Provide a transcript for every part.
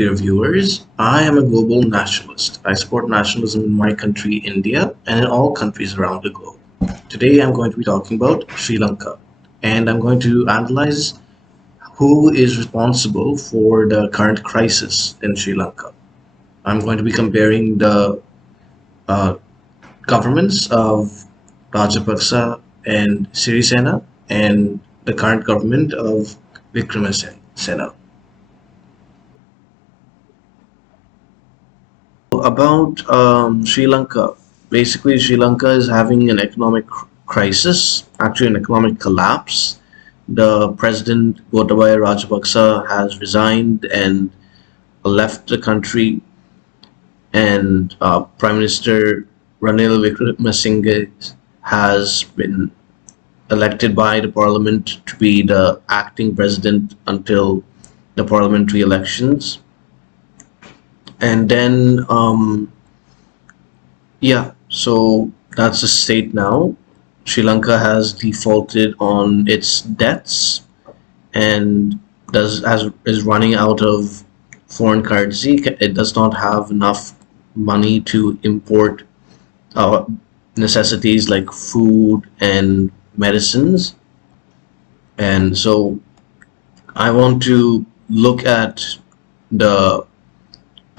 Dear viewers, I am a global nationalist. I support nationalism in my country, India, and in all countries around the globe. Today I'm going to be talking about Sri Lanka, and I'm going to analyze who is responsible for the current crisis in Sri Lanka. I'm going to be comparing the uh, governments of Rajapaksa and Sirisena and the current government of Wickremesinghe. About Sri Lanka, basically, Sri Lanka is having an economic crisis, actually, an economic collapse. The president Gotabaya Rajapaksa has resigned and left the country, and Prime Minister Ranil Wickremesinghe has been elected by the parliament to be the acting president until the parliamentary elections. And then yeah, so that's the state now. Sri Lanka has defaulted on its debts and is running out of foreign currency. It does not have enough money to import uh, necessities like food and medicines. And so I want to look at the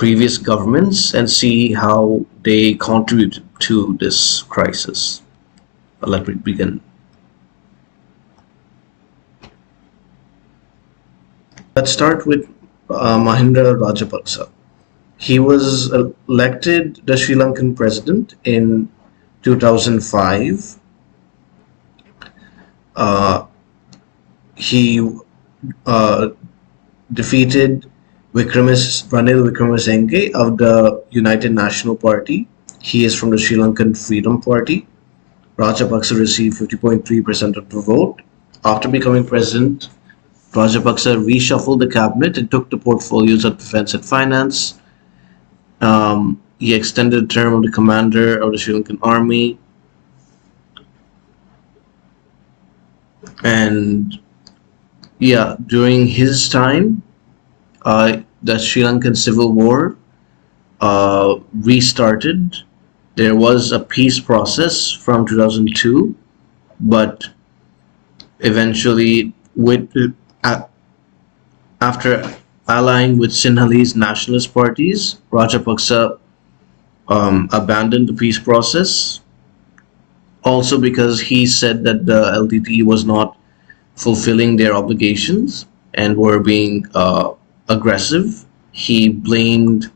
previous governments and see how they contributed to this crisis. Let me begin. Let's start with Mahinda Rajapaksa. He was elected the Sri Lankan president in 2005. He uh, defeated Ranil Wickremesinghe of the United National Party. He is from the Sri Lankan Freedom Party. Rajapaksa received 50.3% of the vote. After becoming president, Rajapaksa reshuffled the cabinet and took the portfolios of defense and finance. He extended the term of the commander of the Sri Lankan army. And yeah, during his time, the Sri Lankan Civil War restarted. There was a peace process from 2002, but eventually, after allying with Sinhalese nationalist parties, Rajapaksa abandoned the peace process. Also, because he said that the LTTE was not fulfilling their obligations and were being aggressive. He blamed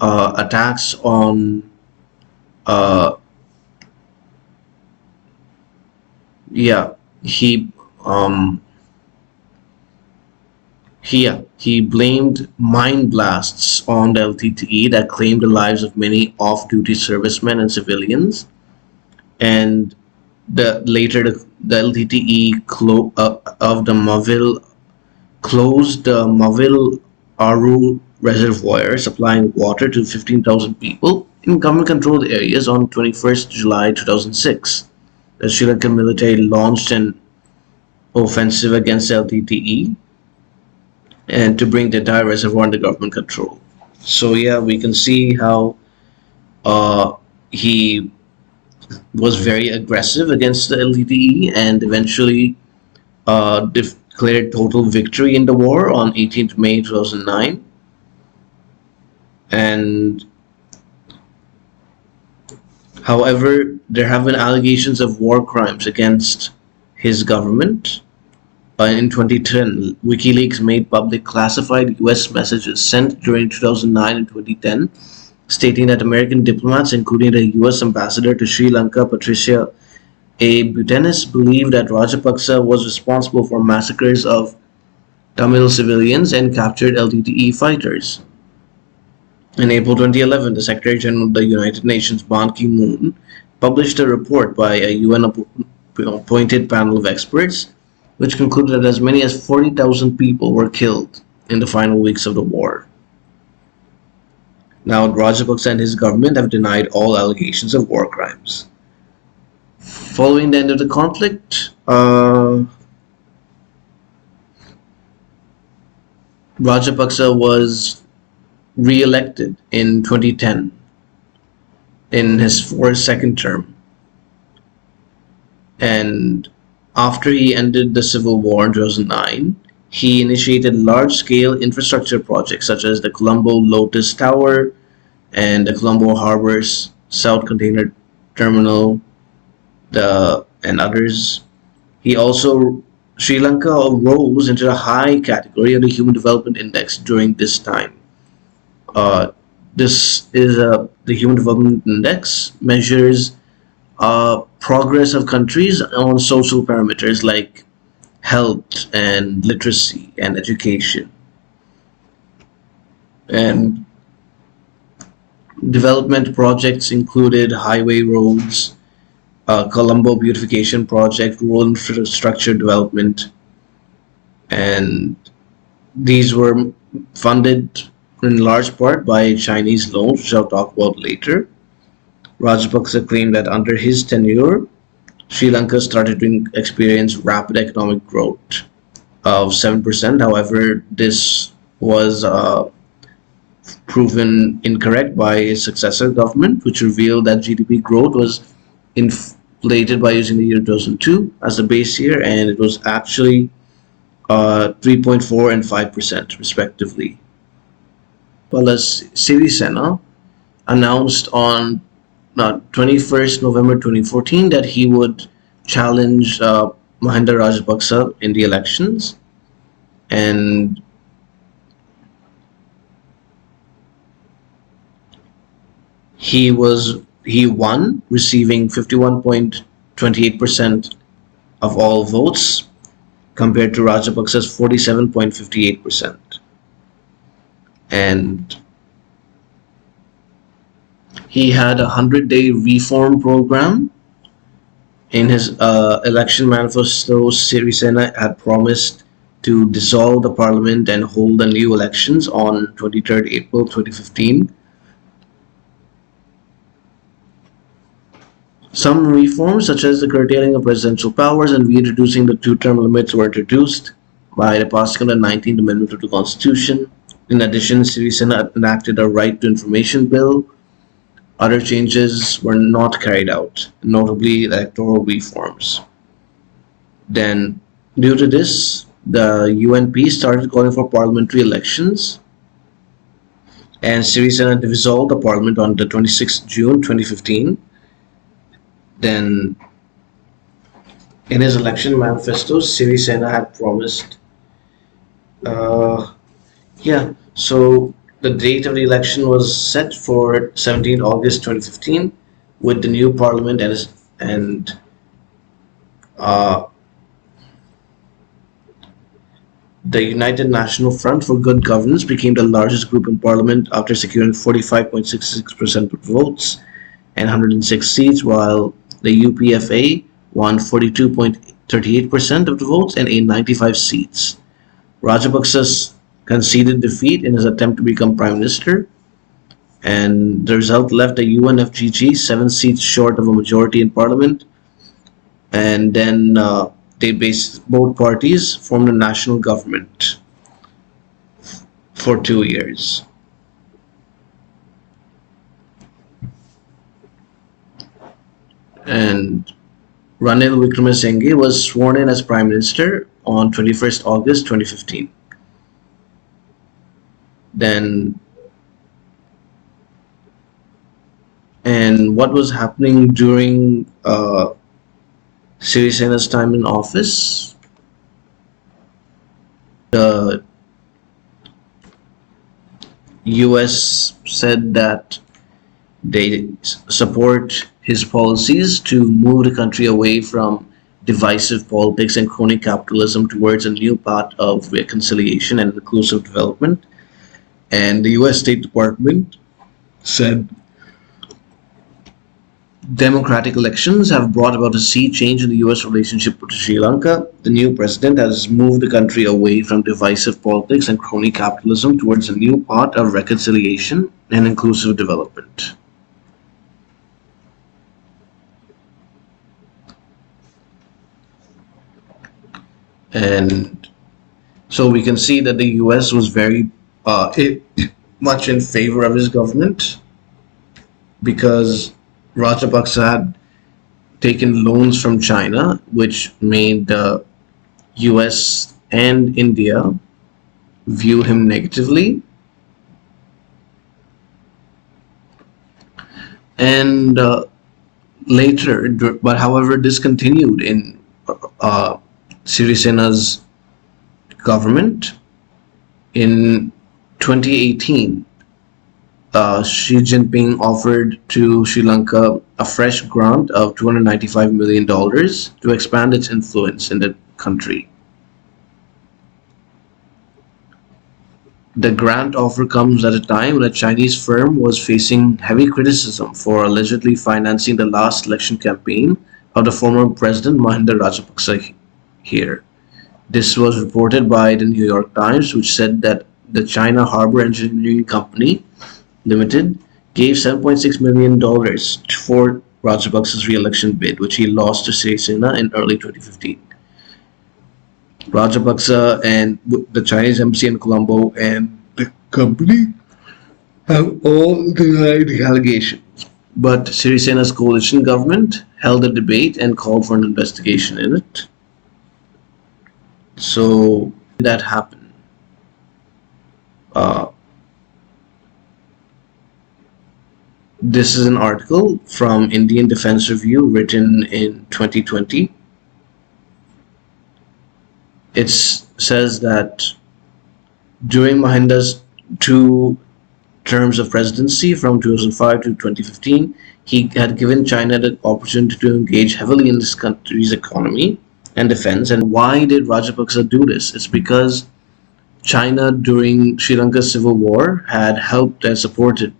attacks on uh, yeah he um, he blamed mine blasts on the LTTE that claimed the lives of many off-duty servicemen and civilians. And the LTTE of the Mavil closed the Mavil Aru reservoir, supplying water to 15,000 people in government-controlled areas on 21st July 2006. The Sri Lankan military launched an offensive against LTTE and to bring the entire reservoir under government control. So yeah, we can see how he was very aggressive against the LTTE and eventually declared total victory in the war on 18th May 2009. And however, there have been allegations of war crimes against his government. In 2010, WikiLeaks made public classified US messages sent during 2009 and 2010 stating that American diplomats, including the US ambassador to Sri Lanka, Patricia A. Butenis, believed that Rajapaksa was responsible for massacres of Tamil civilians and captured LTTE fighters. In April 2011, the Secretary General of the United Nations, Ban Ki-moon, published a report by a UN appointed panel of experts, which concluded that as many as 40,000 people were killed in the final weeks of the war. Now, Rajapaksa and his government have denied all allegations of war crimes. Following the end of the conflict, Rajapaksa was re-elected in 2010 in his fourth second term. And after he ended the civil war in 2009, he initiated large-scale infrastructure projects such as the Colombo Lotus Tower and the Colombo Harbor's South Container Terminal, and others. He also Sri Lanka rose into the high category of the Human Development Index during this time. Uh, this is the Human Development Index measures progress of countries on social parameters like health and literacy and education. And development projects included highway roads, Colombo Beautification Project, rural infrastructure development, and these were funded in large part by Chinese loans, which I'll talk about later. Rajapaksa claimed that under his tenure, Sri Lanka started to experience rapid economic growth of 7%. However, this was proven incorrect by his successor government, which revealed that GDP growth was inflated by using the year 2002 as the base year, and it was actually 3.4 and 5% respectively. Maithripala Sirisena announced on 21st November 2014 that he would challenge Mahinda Rajapaksa in the elections, and he won, receiving 51.28% of all votes compared to Rajapaksa's 47.58%. And he had a 100-day reform program. In his election manifesto, Sirisena had promised to dissolve the parliament and hold the new elections on 23rd April 2015. Some reforms, such as the curtailing of presidential powers and reintroducing the two-term limits, were introduced by the passing of the 19th Amendment to the Constitution. In addition, Sirisena enacted a right to information bill. Other changes were not carried out, notably electoral reforms. Then, due to this, the UNP started calling for parliamentary elections, and Sirisena dissolved the parliament on the 26th June 2015. Then, in his election manifesto, Sirisena had promised, uh, yeah, so the date of the election was set for 17th August 2015 with the new parliament and uh, the United National Front for Good Governance became the largest group in parliament after securing 45.66% of votes and 106 seats, while the UPFA won 42.38% of the votes and 95 seats. Rajapaksa conceded defeat in his attempt to become prime minister, and the result left the UNFGG 7 seats short of a majority in parliament. And then both parties formed a national government for 2 years. And Ranil Wickremesinghe was sworn in as prime minister on 21st August 2015. Then, and what was happening during Sirisena's time in office? The US said that they support his policies to move the country away from divisive politics and crony capitalism towards a new path of reconciliation and inclusive development. And the US State Department said democratic elections have brought about a sea change in the US relationship with Sri Lanka. The new president has moved the country away from divisive politics and crony capitalism towards a new path of reconciliation and inclusive development. And so we can see that the US was very much in favor of his government because Rajapaksa had taken loans from China, which made the US and India view him negatively. And later, but however, this continued in uh, Sirisena's government. In 2018, Xi Jinping offered to Sri Lanka a fresh grant of $295 million to expand its influence in the country. The grant offer comes at a time when a Chinese firm was facing heavy criticism for allegedly financing the last election campaign of the former President Mahinda Rajapaksa here. This was reported by the New York Times, which said that the China Harbor Engineering Company Limited gave $7.6 million for Rajapaksa's re-election bid, which he lost to Sirisena in early 2015. Rajapaksa and the Chinese embassy in Colombo and the company have all denied the allegations. But Sirisena's coalition government held a debate and called for an investigation in it. So that happened. Uh, this is an article from Indian Defense Review written in 2020. It says that during Mahinda's two terms of presidency from 2005 to 2015, he had given China the opportunity to engage heavily in this country's economy and defense. And why did Rajapaksa do this? It's because China during Sri Lanka's civil war had helped and supported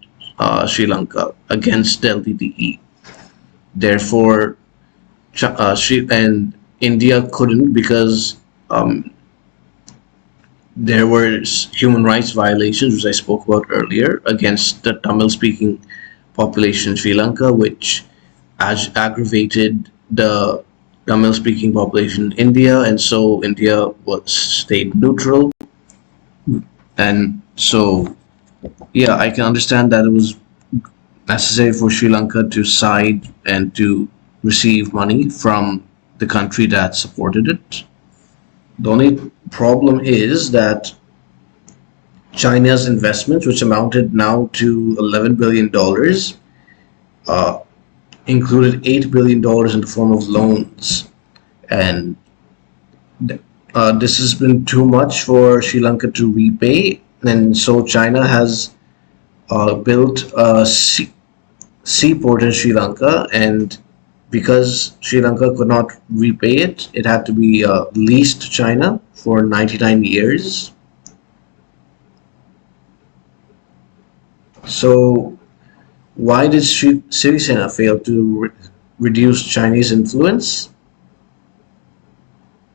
Sri Lanka against the LTTE. Therefore, and India couldn't because there were human rights violations, which I spoke about earlier, against the Tamil-speaking population in Sri Lanka, which aggravated the Tamil-speaking population in India, and so India was stayed neutral. And so, yeah, I can understand that it was necessary for Sri Lanka to side and to receive money from the country that supported it. The only problem is that China's investments, which amounted now to $11 billion, included $8 billion in the form of loans. And this has been too much for Sri Lanka to repay. And so China has built a seaport in Sri Lanka, and because Sri Lanka could not repay it, it had to be leased to China for 99 years. So, why did Sirisena fail to reduce Chinese influence?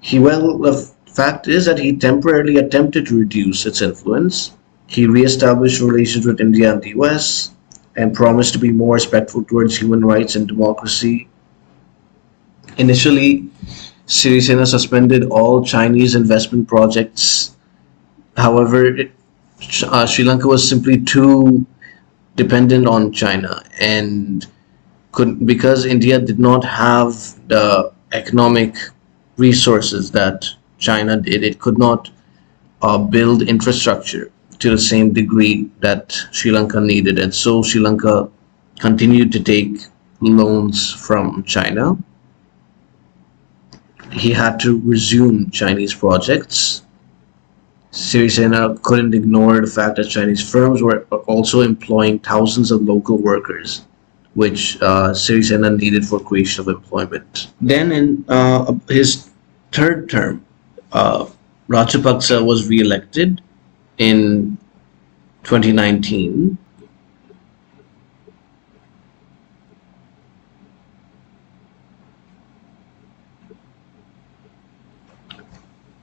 The fact is that he temporarily attempted to reduce its influence. He re-established relations with India and the US and promised to be more respectful towards human rights and democracy. Initially, Sirisena suspended all Chinese investment projects. However, Sri Lanka was simply too dependent on China, and because India did not have the economic resources that China did, it could not build infrastructure to the same degree that Sri Lanka needed, and so Sri Lanka continued to take loans from China. He had to resume Chinese projects. Sirisena couldn't ignore the fact that Chinese firms were also employing thousands of local workers, which Sirisena needed for creation of employment. Then, in his third term, Rajapaksa was re-elected in 2019.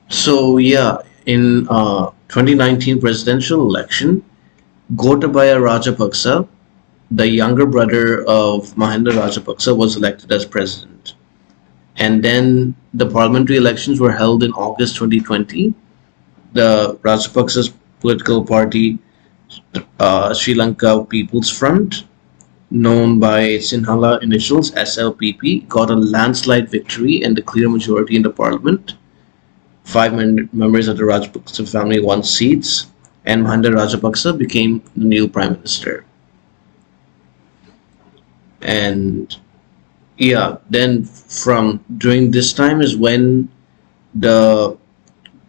So yeah, in 2019 presidential election, Gotabaya Rajapaksa, the younger brother of Mahinda Rajapaksa, was elected as president. And then the parliamentary elections were held in August 2020. The Rajapaksa's political party Sri Lanka People's Front, known by its Sinhala initials SLPP, got a landslide victory and a clear majority in the parliament. Five members of the Rajapaksa family won seats, and Mahinda Rajapaksa became the new prime minister. And yeah, then from during this time is when the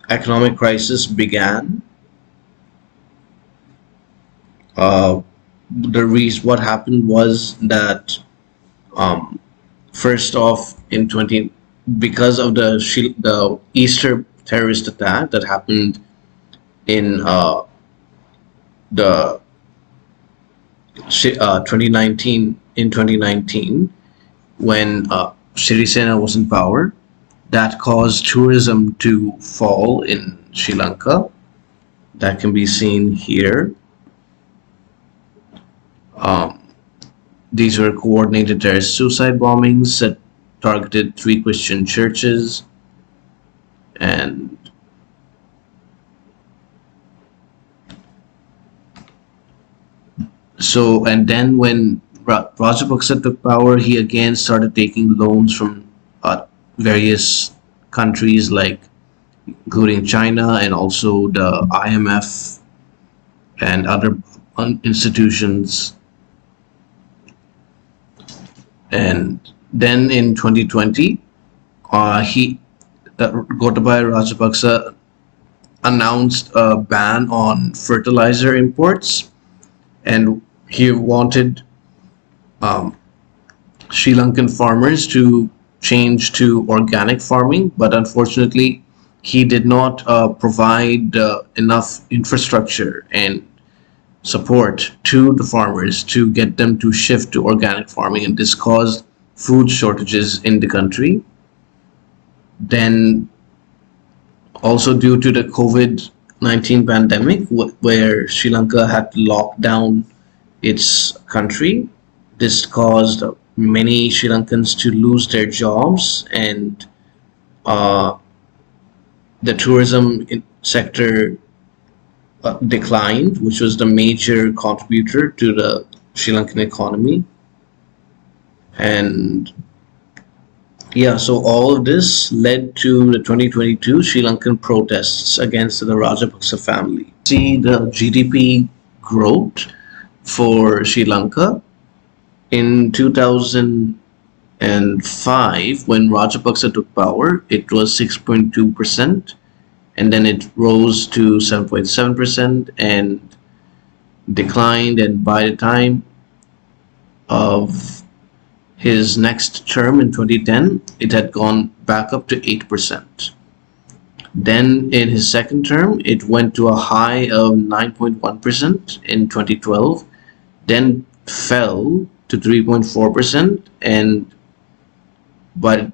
economic crisis began. Uh, the reason what happened was that um, first off in 20 because of the Easter terrorist attack that happened in the 2019 when Sirisena was in power, that caused tourism to fall in Sri Lanka. That can be seen here. Um, these were coordinated terrorist suicide bombings that targeted three Christian churches, and and then when Rajapaksa took power, he again started taking loans from various countries, like including China and also the IMF and other institutions. And then in 2020, Gotabaya Rajapaksa announced a ban on fertilizer imports, and he wanted um, Sri Lankan farmers to change to organic farming, but unfortunately, he did not provide enough infrastructure and support to the farmers to get them to shift to organic farming, and this caused food shortages in the country. Then, also due to the COVID-19 pandemic, where Sri Lanka had to lock down its country, this caused many Sri Lankans to lose their jobs, and uh, the tourism sector declined, which was the major contributor to the Sri Lankan economy. And yeah, so all of this led to the 2022 Sri Lankan protests against the Rajapaksa family. See the GDP growth for Sri Lanka in 2005, when Rajapaksa took power, it was 6.2%, and then it rose to 7.7% and declined. And by the time of his next term in 2010, it had gone back up to 8%. Then in his second term, it went to a high of 9.1% in 2012, then fell to 3.4%, and by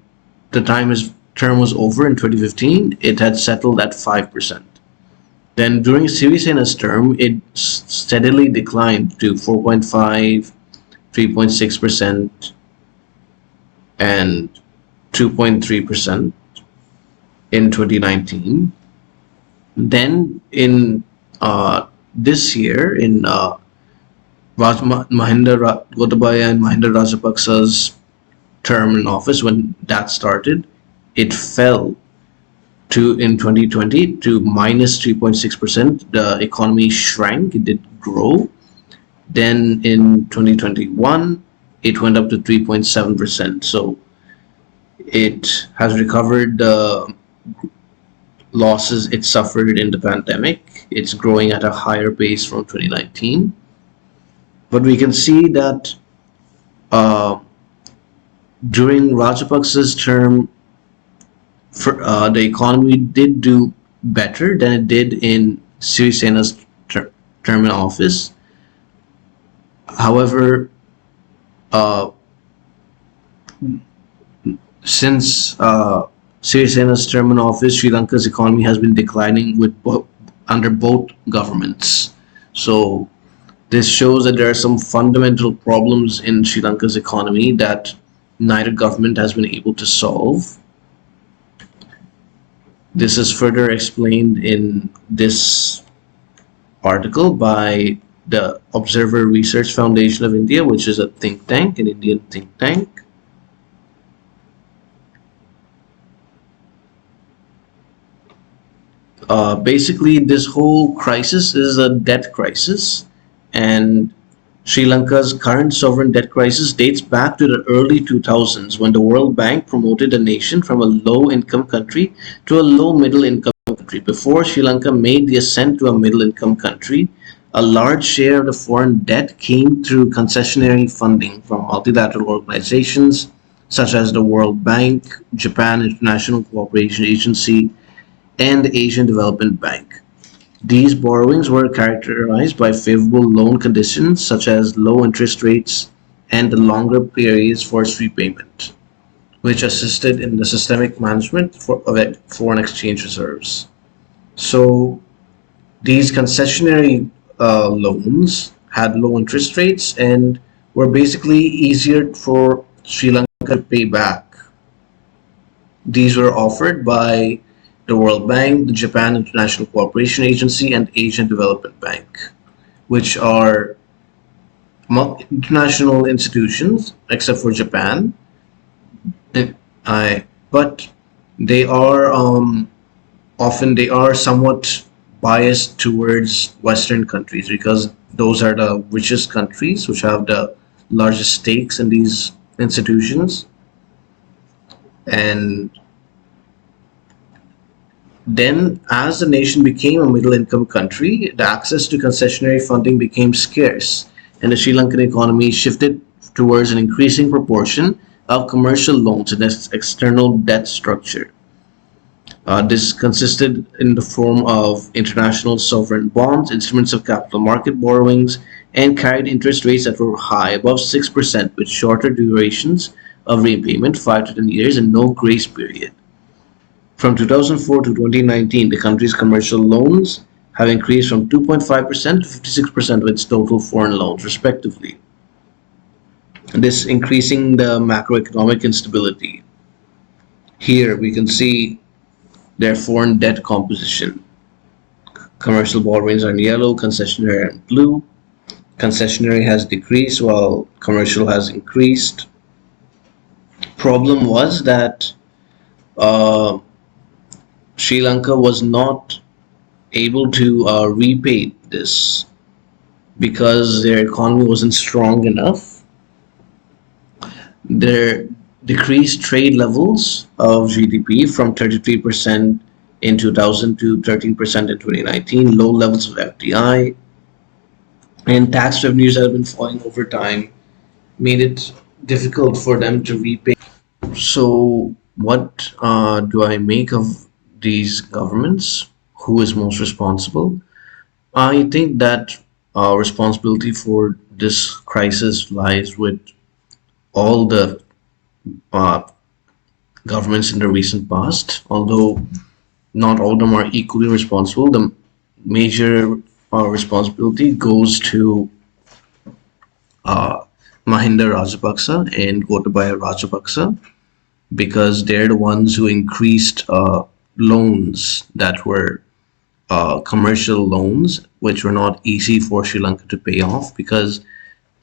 the time his term was over in 2015, it had settled at 5%. Then during Sirisena's term, it steadily declined to 4.5, 3.6%, and 2.3% in 2019. Then in this year, in Gotabaya and Mahinda Rajapaksa's term in office, when that started, it fell to in 2020 to minus 3.6%. The economy shrank, it did grow. Then in 2021, it went up to 3.7%. So it has recovered the losses it suffered in the pandemic. It's growing at a higher pace from 2019. But we can see that uh, during Rajapaksa's term, the economy did do better than it did in Sirisena's term in office. However, uh, since Sirisena's term in office, Sri Lanka's economy has been declining under both governments. So this shows that there are some fundamental problems in Sri Lanka's economy that neither government has been able to solve. This is further explained in this article by the Observer Research Foundation of India, which is a think tank, an Indian think tank. Basically, this whole crisis is a debt crisis, and Sri Lanka's current sovereign debt crisis dates back to the early 2000s when the World Bank promoted the nation from a low income country to a low middle income country. Before Sri Lanka made the ascent to a middle income country, a large share of the foreign debt came through concessionary funding from multilateral organizations such as the World Bank, Japan International Cooperation Agency, and the Asian Development Bank. These borrowings were characterized by favorable loan conditions such as low interest rates and the longer periods for repayment, which assisted in the systemic management of foreign exchange reserves. So these concessionary loans had low interest rates and were basically easier for Sri Lanka to pay back. These were offered by the World Bank, the Japan International Cooperation Agency, and Asian Development Bank, which are international institutions, except for Japan. I, but they are often they are somewhat biased towards Western countries because those are the richest countries which have the largest stakes in these institutions. And then, as the nation became a middle income country, the access to concessionary funding became scarce, and the Sri Lankan economy shifted towards an increasing proportion of commercial loans in its external debt structure. This consisted in the form of international sovereign bonds, instruments of capital market borrowings, and carried interest rates that were high, above 6%, with shorter durations of repayment, 5 to 10 years, and no grace period. From 2004 to 2019, the country's commercial loans have increased from 2.5% to 56% of its total foreign loans, respectively. This increasing the macroeconomic instability. Here we can see their foreign debt composition. Commercial borrowings are in yellow, concessionary are in blue. Concessionary has decreased while commercial has increased. Problem was that uh, Sri Lanka was not able to repay this because their economy wasn't strong enough. Their decreased trade levels of GDP from 33% in 2000 to 13% in 2019, low levels of FDI, and tax revenues that have been falling over time made it difficult for them to repay. So, what do I make of these governments? Who is most responsible? I think that responsibility for this crisis lies with all the uh, governments in the recent past, although not all of them are equally responsible. The major responsibility goes to uh, Mahinda Rajapaksa and Gotabaya Rajapaksa because they're the ones who increased loans that were commercial loans, which were not easy for Sri Lanka to pay off because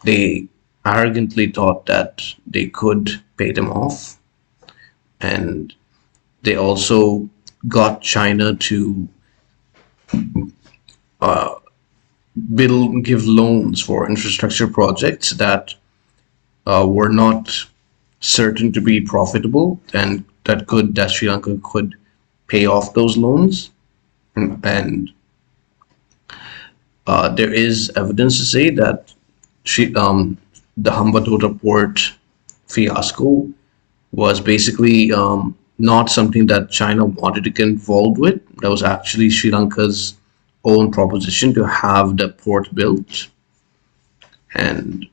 they arrogantly thought that they could pay them off. And they also got China to give loans for infrastructure projects that were not certain to be profitable and that Sri Lanka could pay off those loans. And there is evidence to say that the Hambantota port fiasco was basically not something that China wanted to get involved with. That was actually Sri Lanka's own proposition to have the port built, and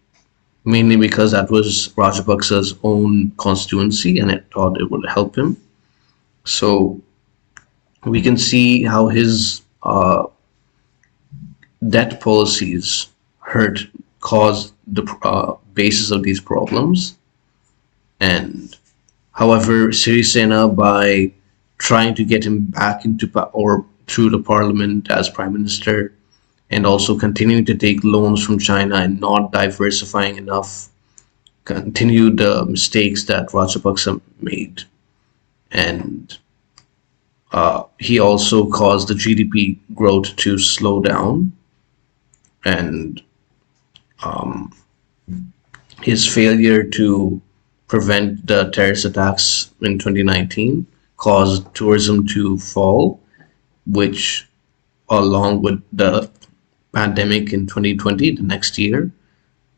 mainly because that was Rajapaksa's own constituency and it thought it would help him. So we can see how his debt policies hurt, caused the basis of these problems. And however, Sirisena, by trying to get him back into or through the parliament as prime minister, and also continuing to take loans from China and not diversifying enough continued the mistakes that Rajapaksa made. And he also caused the GDP growth to slow down, and his failure to prevent the terrorist attacks in 2019 caused tourism to fall, which, along with the pandemic in 2020, the next year,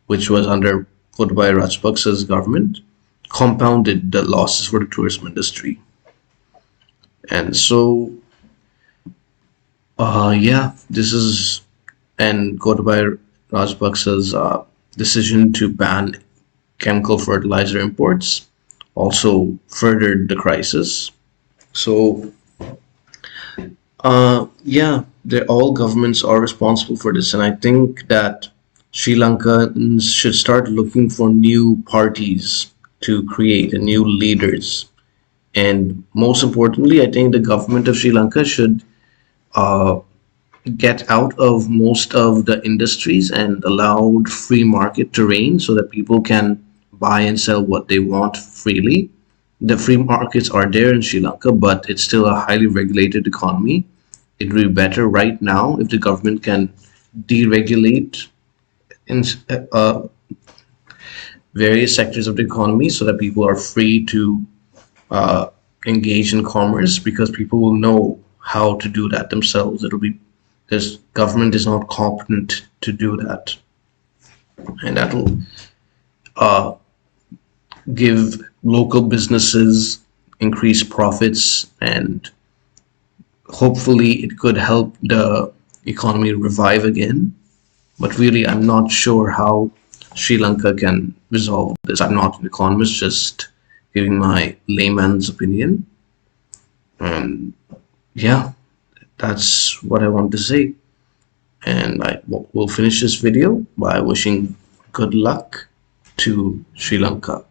which was under Gotabaya Rajapaksa's government, compounded the losses for the tourism industry. And so, yeah, this is, and Gotabaya Rajapaksa's decision to ban chemical fertilizer imports also furthered the crisis. So, yeah, they're all governments are responsible for this, and I think that Sri Lankans should start looking for new parties to create and new leaders. And most importantly, I think the government of Sri Lanka should uh, get out of most of the industries and allow free market to reign so that people can buy and sell what they want freely. The free markets are there in Sri Lanka, but it's still a highly regulated economy. It would be better right now if the government can deregulate in various sectors of the economy so that people are free to uh, engage in commerce, because people will know how to do that themselves. It'll be this government is not competent to do that, and that will uh, give local businesses increased profits, and hopefully it could help the economy revive again. But really, I'm not sure how Sri Lanka can resolve this. I'm not an economist, just giving my layman's opinion. And yeah, that's what I want to say. And I will finish this video by wishing good luck to Sri Lanka.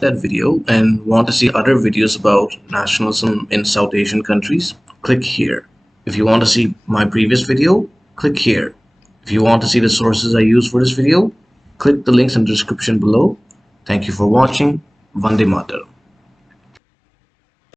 That video and want to see other videos about nationalism in South Asian countries, click here. If you want to see my previous video, click here. If you want to see the sources I use for this video, click the links in the description below. Thank you for watching. Vande Mataram.